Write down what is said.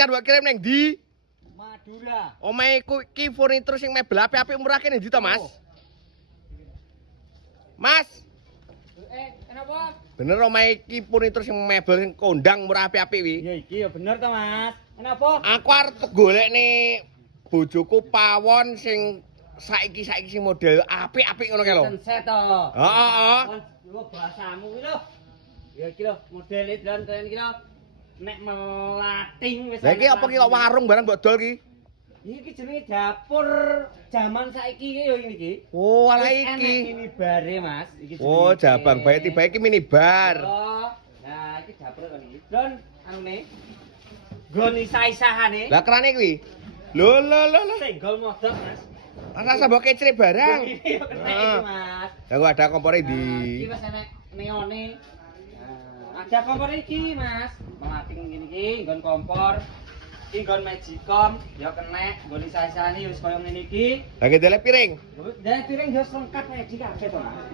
kan mbok kirim ning ndi? Madura. Omahe ki furnitur sing mebel apik-apik murah kene ndi to, Mas? Mas, Kenapa? bener omahe ki furnitur sing mebel sing kondang murah apik-apik wi. Ya iki ya bener to, Mas. Kenapa? Aku arep golekne bojoku pawon sing saiki-saiki sing model apik-apik ngono kae lho. Set to. Heeh. Lho bahasamu iki lho. Ya iki lho modele dan kaya iki lho. Nek melating wis. Lah iki apa ki kok warung barang mbok dol ki? Iki jenenge dapur zaman saiki iki ya ini iki. Oh, ala Wis enek iki. ini bare, Mas. Iki Oh, jabang bae tiba iki minibar. Oh. Nah, iki dapur kan iki. Don anune. Gon isa-isahane. Lah kerane kuwi. Lho. Senggol modok, Mas. Rasa mbok kecre barang. Iki yo kena iki, Mas. Lah kok ada kompore Nah, di. iki wis enek neone. Nah, ada kompor iki, Mas. Melating ngene iki, nggon kompor. Iki nggon magicom, ya kena. Nggon isa-isahane wis koyo ngene iki. Lah kedele piring. Dan piring yo lengkap magic kabeh to, Mas.